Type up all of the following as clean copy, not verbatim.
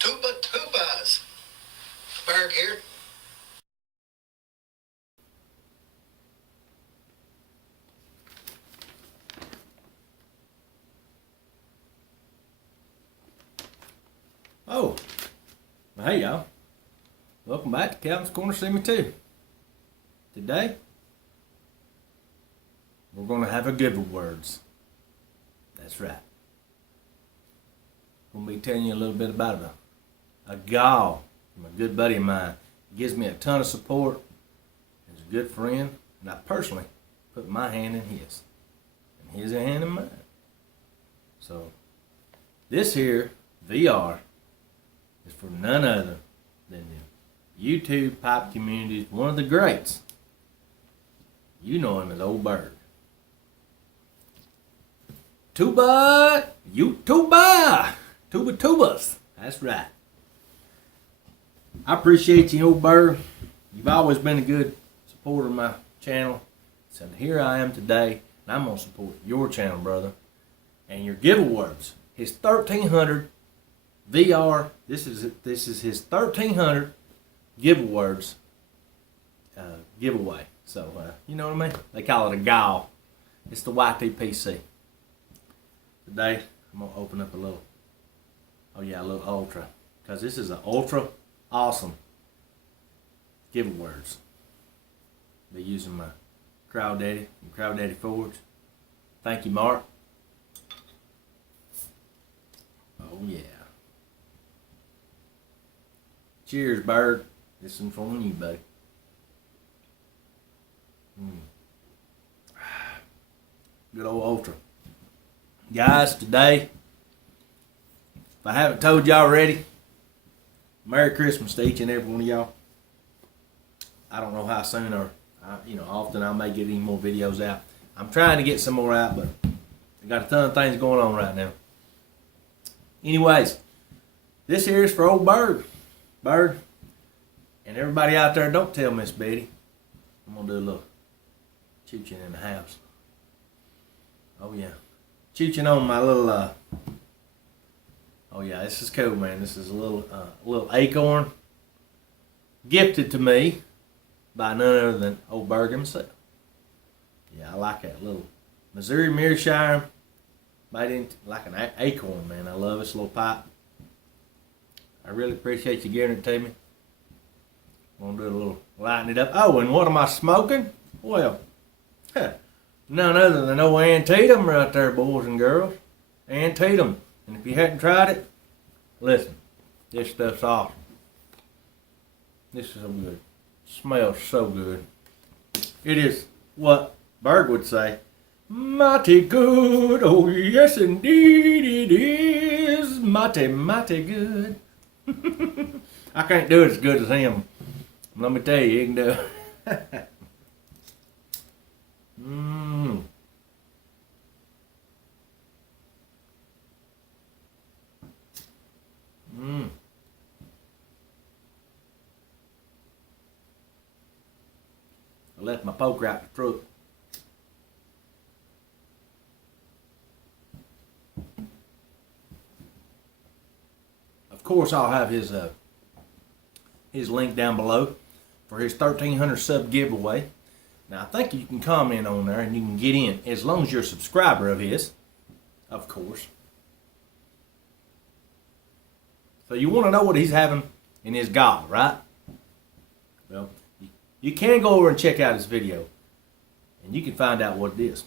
Tubas. Berg here. Oh, well, hey y'all. Welcome back to Calvin's Corner See Me Too. Today, we're going to have a giveawards. That's right. I'm going to be telling you a little bit about a GAW from a good buddy of mine. He gives me a ton of support. He's a good friend. And I personally put my hand in his. And his hand in mine. So, this here, VR, is for none other than the YouTube pipe community's one of the greats. You know him as Ole Berg. Tuba, tubas. That's right. I appreciate you, Ole Berg. You've always been a good supporter of my channel. So here I am today, and I'm gonna support your channel, brother, and your giveawards. His 1300 VR. This is his 1300 giveawards giveaway. So you know what I mean? They call it a GAW. It's the YTPC. Today I'm gonna open up a little ultra, because this is an ultra awesome giveawards. Be using my Crowd Daddy and Crowd Daddy Forge. Thank you, Mark. Oh yeah. Cheers, Berg. This is from you, buddy. Good old ultra. Guys, today, if I haven't told you already, Merry Christmas to each and every one of y'all. I don't know how soon or often I may get any more videos out. I'm trying to get some more out, but I got a ton of things going on right now. Anyways, this here is for Ole Berg. Berg, and everybody out there, don't tell Miss Betty. I'm going to do a little chooching in the house. Oh yeah. Chooching on my little, oh yeah, this is cool, man. This is a little acorn gifted to me by none other than Ole Berg himself. Yeah, I like that little Missouri Mearshire made into like an acorn, man. I love this little pipe. I really appreciate you giving it to me. I'm going to do a little lighten it up. Oh, and what am I smoking? Well, none other than old Antietam right there, boys and girls. Antietam. And if you hadn't tried it, listen, this stuff's awesome. This is so good. Smells so good. It is what Berg would say, mighty good. Oh, yes, indeed it is. Mighty, mighty good. I can't do it as good as him. Let me tell you, he can do it. I left my poker out the truck. Of course, I'll have his link down below for his 1300 sub giveaway. Now, I think you can comment on there and you can get in as long as you're a subscriber of his, of course. So you want to know what he's having in his GAW, right? Well, you can go over and check out his video and you can find out what it is.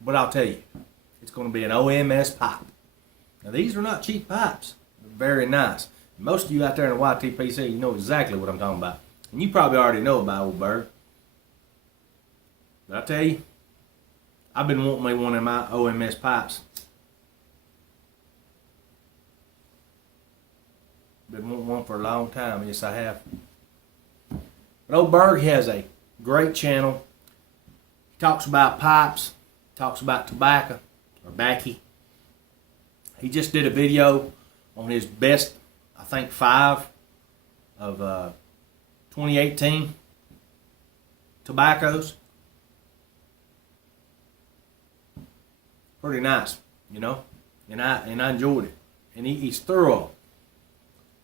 But I'll tell you, it's going to be an OMS pipe. Now, these are not cheap pipes. They're very nice. Most of you out there in the YTPC, you know exactly what I'm talking about. And you probably already know about Ole Berg. But I tell you, I've been wanting me one of my OMS pipes. Been wanting one for a long time. Yes, I have. But Ole Berg has a great channel. He talks about pipes, talks about tobacco, or backy. He just did a video on his best, I think, 5 of 2018 tobaccos. Pretty nice. you know, and I enjoyed it. And he's thorough.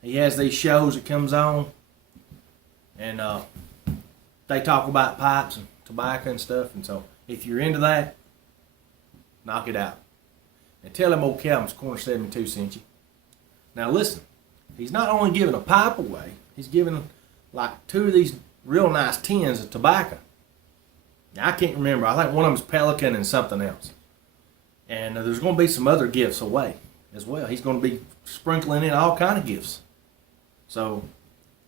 He has these shows that comes on, and they talk about pipes and tobacco and stuff. And so, if you're into that, knock it out. And tell him old Calvin's Corner 72 sent you. Now listen, he's not only giving a pipe away, he's giving like 2 of these real nice tins of tobacco. Now, I can't remember. I think one of them's Pelican and something else. And there's going to be some other gifts away as well. He's going to be sprinkling in all kind of gifts. So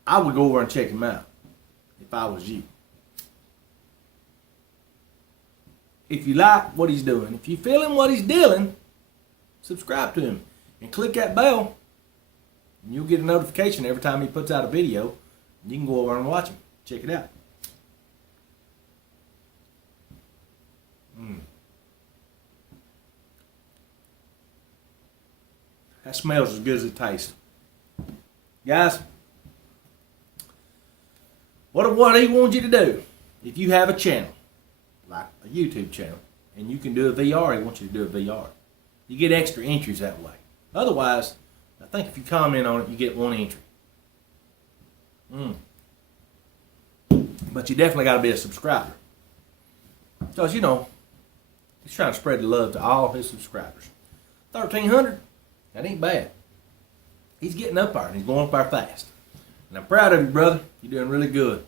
I would go over and check him out if I was you. If you like what he's doing, if you're feeling what he's dealing, subscribe to him and click that bell, and you'll get a notification every time he puts out a video. And you can go over and watch him. Check it out. That smells as good as it tastes. Guys, what he wants you to do, if you have a channel, like a YouTube channel, and you can do a VR, he wants you to do a VR. You get extra entries that way. Otherwise, I think if you comment on it, you get 1 entry. But you definitely got to be a subscriber. Because, you know, he's trying to spread the love to all his subscribers. 1,300, that ain't bad. He's getting up there, and he's going up there fast. And I'm proud of you, brother. You're doing really good.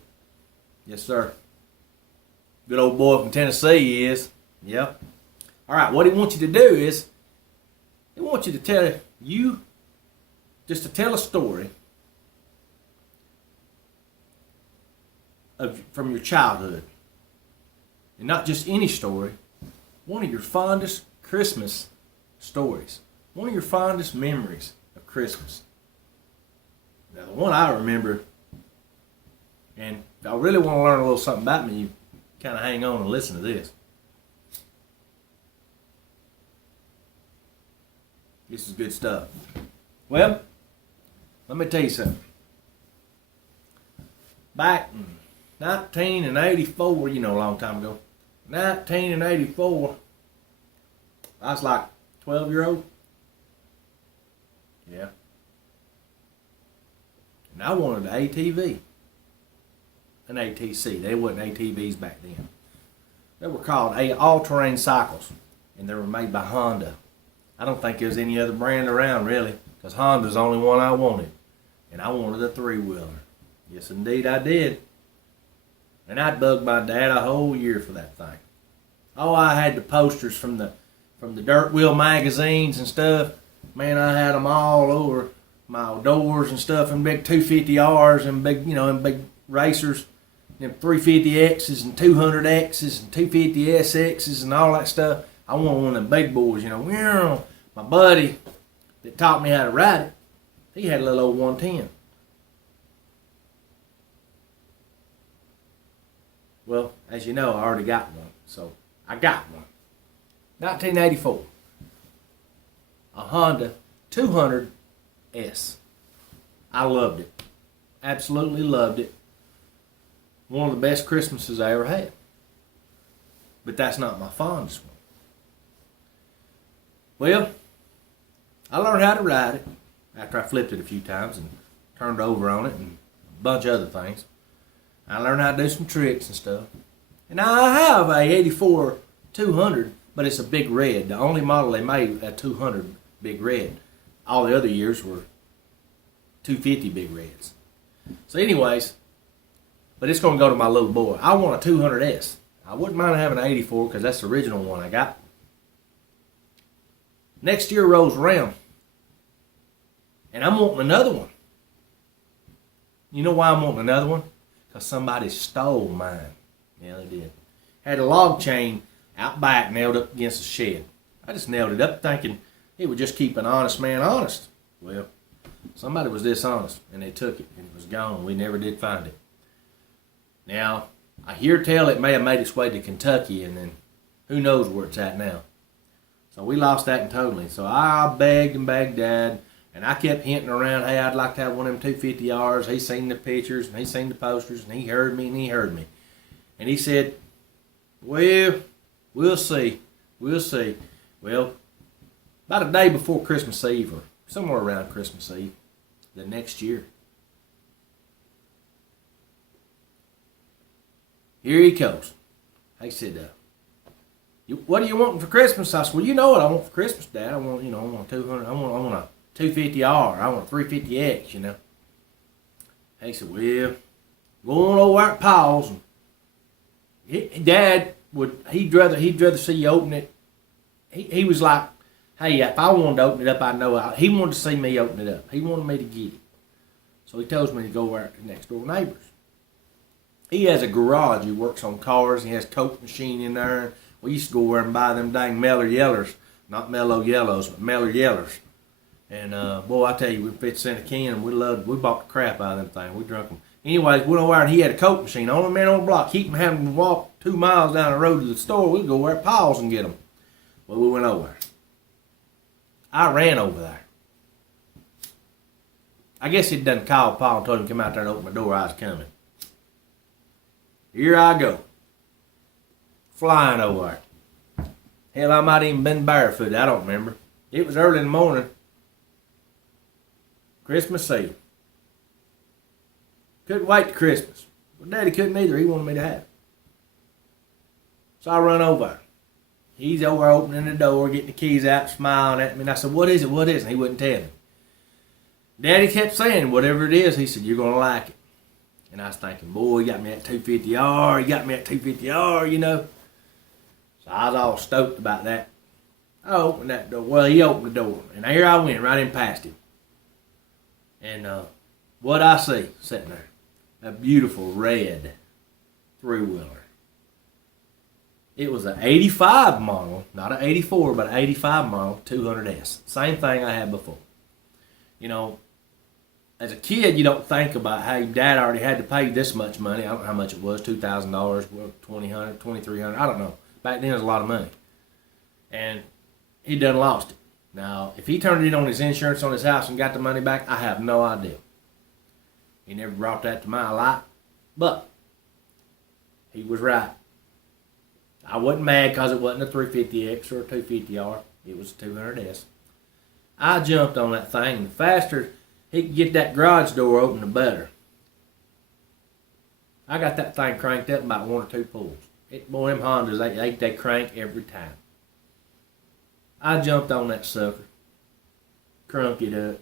Yes, sir. Good old boy from Tennessee he is. Yep. All right, what he wants you to do is, he wants you to tell a story from your childhood. And not just any story, one of your fondest Christmas stories. One of your fondest memories of Christmas. Now, the one I remember, and if I really want to learn a little something about me, you kind of hang on and listen to this. This is good stuff. Well, let me tell you something. Back in 1984, you know, a long time ago, 1984, I was like 12-year-old. Yeah. And I wanted an ATV. An ATC. They wasn't ATVs back then. They were called all-terrain cycles. And they were made by Honda. I don't think there's any other brand around, really. Because Honda's the only one I wanted. And I wanted a 3-wheeler. Yes, indeed, I did. And I'd bugged my dad a whole year for that thing. Oh, I had the posters from the Dirt Wheel magazines and stuff. Man, I had them all over my doors and stuff, and big 250Rs and big, you know, and big racers, them 350Xs and 200Xs and 250SXs and all that stuff. I wanted one of them big boys, you know. My buddy that taught me how to ride it, he had a little old 110. Well, as you know, I already got one, so I got one. 1984. A Honda 200S. I loved it. Absolutely loved it. One of the best Christmases I ever had. But that's not my fondest one. Well, I learned how to ride it after I flipped it a few times and turned over on it and a bunch of other things. I learned how to do some tricks and stuff. And I have a 84 200, but it's a big red. The only model they made, a 200 big red. All the other years were 250 big reds. So anyways, but it's going to go to my little boy. I want a 200S. I wouldn't mind having an 84 because that's the original one I got. Next year rolls around, and I'm wanting another one. You know why I'm wanting another one? Because somebody stole mine. Yeah, they did. Had a log chain out back nailed up against the shed. I just nailed it up thinking it would just keep an honest man honest. Well, somebody was dishonest, and they took it, and it was gone. We never did find it. Now, I hear tell it may have made its way to Kentucky, and then who knows where it's at now. So we lost that totally. So I begged and begged Dad, and I kept hinting around, hey, I'd like to have one of them 250Rs. He seen the pictures, and he seen the posters, and he heard me, and he heard me. And he said, well, we'll see. We'll see. Well, about a day before Christmas Eve or somewhere around Christmas Eve the next year. Here he goes. He said, what are you wanting for Christmas? I said, well, you know what I want for Christmas, Dad. I want, I want a 200, I want a 250R. I want a 350X, He said, well, go on over at Paul's. Dad he'd rather see you open it. He was like, hey, if I wanted to open it up, I know he wanted to see me open it up. He wanted me to get it. So he tells me to go over to the next door neighbors. He has a garage. He works on cars. He has a Coke machine in there. We used to go over and buy them dang Mellow Yellers. Not Mellow Yellows, but Mellow Yellers. And, boy, I tell you, we 50 cents a can, and we bought the crap out of them things. We drunk them. Anyways, went over and he had a Coke machine. Only man on the block. Keep him having to walk 2 miles down the road to the store. We'd go over at Paul's and get them. Well, we went over there. I ran over there. I guess he'd done called Paul and told him to come out there and open my door. I was coming. Here I go. Flying over there. Hell, I might even been barefooted. I don't remember. It was early in the morning. Christmas Eve. Couldn't wait to Christmas. But Daddy couldn't either. He wanted me to have it. So I run over. He's over opening the door, getting the keys out, smiling at me. And I said, what is it? What is it? And he wouldn't tell me. Daddy kept saying, whatever it is, he said, you're going to like it. And I was thinking, boy, he got me that 250R. He got me that 250R, So I was all stoked about that. I opened that door. Well, he opened the door. And here I went, right in past him. And what I see sitting there, a beautiful red three-wheeler. It was an 85 model, not an 84, but an 85 model 200S. Same thing I had before. As a kid, you don't think about how your dad already had to pay this much money. I don't know how much it was, $2,000, $2,200, $2,300, I don't know. Back then it was a lot of money. And he done lost it. Now, if he turned it in on his insurance on his house and got the money back, I have no idea. He never brought that to my light. But he was right. I wasn't mad because it wasn't a 350X or a 250R. It was a 200S. I jumped on that thing. The faster he could get that garage door open, the better. I got that thing cranked up in about 1 or 2 pulls. Boy, them Hondas, they crank every time. I jumped on that sucker, crunked it up,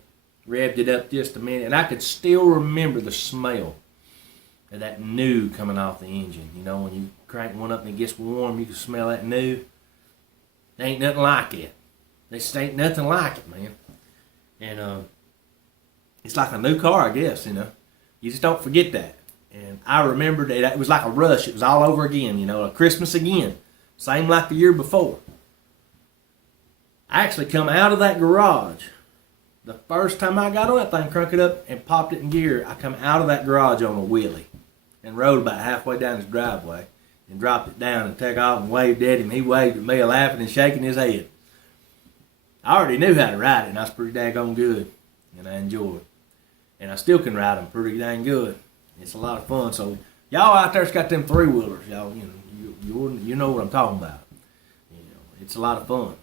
revved it up just a minute, and I could still remember the smell of that new coming off the engine. When you crank one up and it gets warm, you can smell that new. There ain't nothing like it. There just ain't nothing like it, man. And it's like a new car, I guess, You just don't forget that. And I remembered that it was like a rush. It was all over again, a Christmas again. Same like the year before. I actually come out of that garage. The first time I got on that thing, cranked it up and popped it in gear, I come out of that garage on a wheelie and rode about halfway down his driveway and dropped it down and took off and waved at him. He waved at me, laughing and shaking his head. I already knew how to ride it, and I was pretty daggone good, and I enjoyed it. And I still can ride them pretty dang good. It's a lot of fun. So y'all out there's got them three-wheelers, y'all. You know what I'm talking about. It's a lot of fun.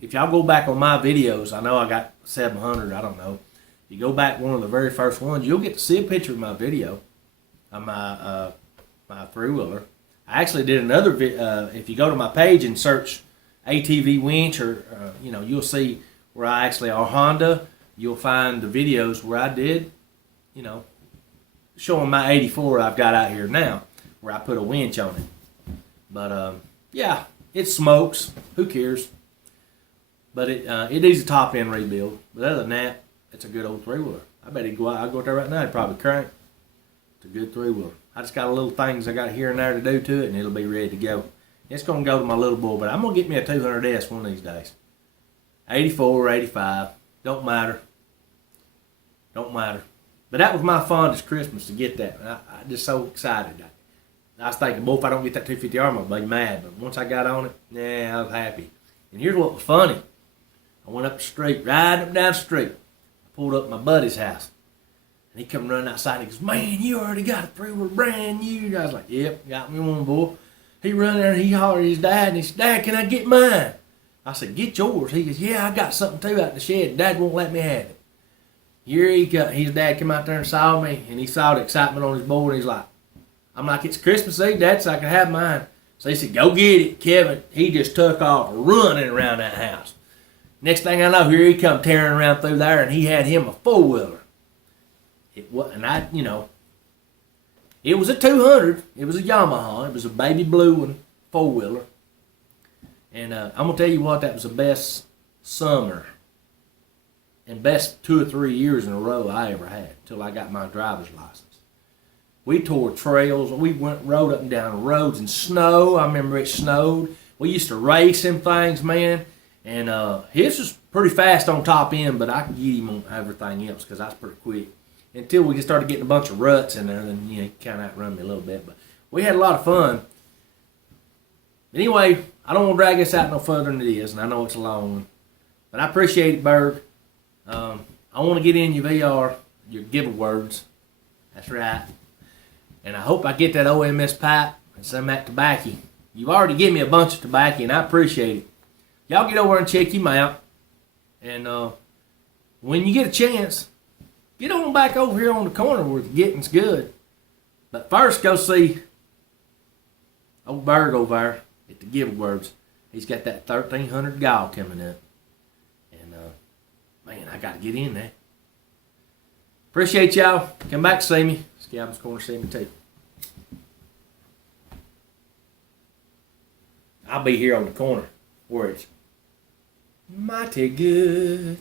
If y'all go back on my videos, I know I got 700. I don't know. You go back one of the very first ones, you'll get to see a picture of my video of my my three-wheeler. I actually did another video. If you go to my page and search ATV winch, or you'll see where I actually or Honda. You'll find the videos where I did, showing my 84 I've got out here now, where I put a winch on it. But yeah, it smokes. Who cares? But it needs a top end rebuild. But other than that, it's a good old three-wheeler. I bet he'd go out. I'd go out there right now. He'd probably crank. It's a good three-wheeler. I just got a little things I got here and there to do to it, and it'll be ready to go. It's going to go to my little boy, but I'm going to get me a 200S one of these days. 84 or 85. Don't matter. Don't matter. But that was my fondest Christmas, to get that. I'm just so excited. I was thinking, boy, if I don't get that 250R, I'm going to be mad. But once I got on it, I was happy. And here's what was funny. I went up the street, riding up down the street. I pulled up at my buddy's house. And he come running outside and he goes, man, you already got a three-wheeler brand new. And I was like, yep, got me one, boy. He run there and he hollered at his dad, and he said, Dad, can I get mine? I said, get yours. He goes, yeah, I got something too out in the shed. Dad won't let me have it. Here he got, his dad come out there and saw me, and he saw the excitement on his boy, and he's like, I'm like, it's Christmas Eve, Dad, so I can have mine. So he said, go get it, Kevin. He just took off running around that house. Next thing I know, here he come tearing around through there, and he had him a four-wheeler. It was, and I, you know, it was a 200. It was a Yamaha. It was a baby blue one, four-wheeler. And I'm going to tell you what, that was the best summer and best 2 or 3 years in a row I ever had until I got my driver's license. We tore trails. We rode up and down roads in snow. I remember it snowed. We used to race them things, man. And his was pretty fast on top end, but I could get him on everything else because I was pretty quick. Until we just started getting a bunch of ruts in there, then he kind of outrun me a little bit. But we had a lot of fun. Anyway, I don't want to drag this out no further than it is, and I know it's a long one. But I appreciate it, Berg. I want to get in your VR, your giver words. That's right. And I hope I get that OMS pipe and some of that tobacco. You've already given me a bunch of tobacco, and I appreciate it. Y'all get over and check him out. And when you get a chance, get on back over here on the corner where the getting's good. But first, go see Ole Berg over there at the Giveawords. He's got that 1300 GAW coming up. And, man, I got to get in there. Appreciate y'all. Come back to see me. Scab's Corner, see me too. I'll be here on the corner where it's mighty good.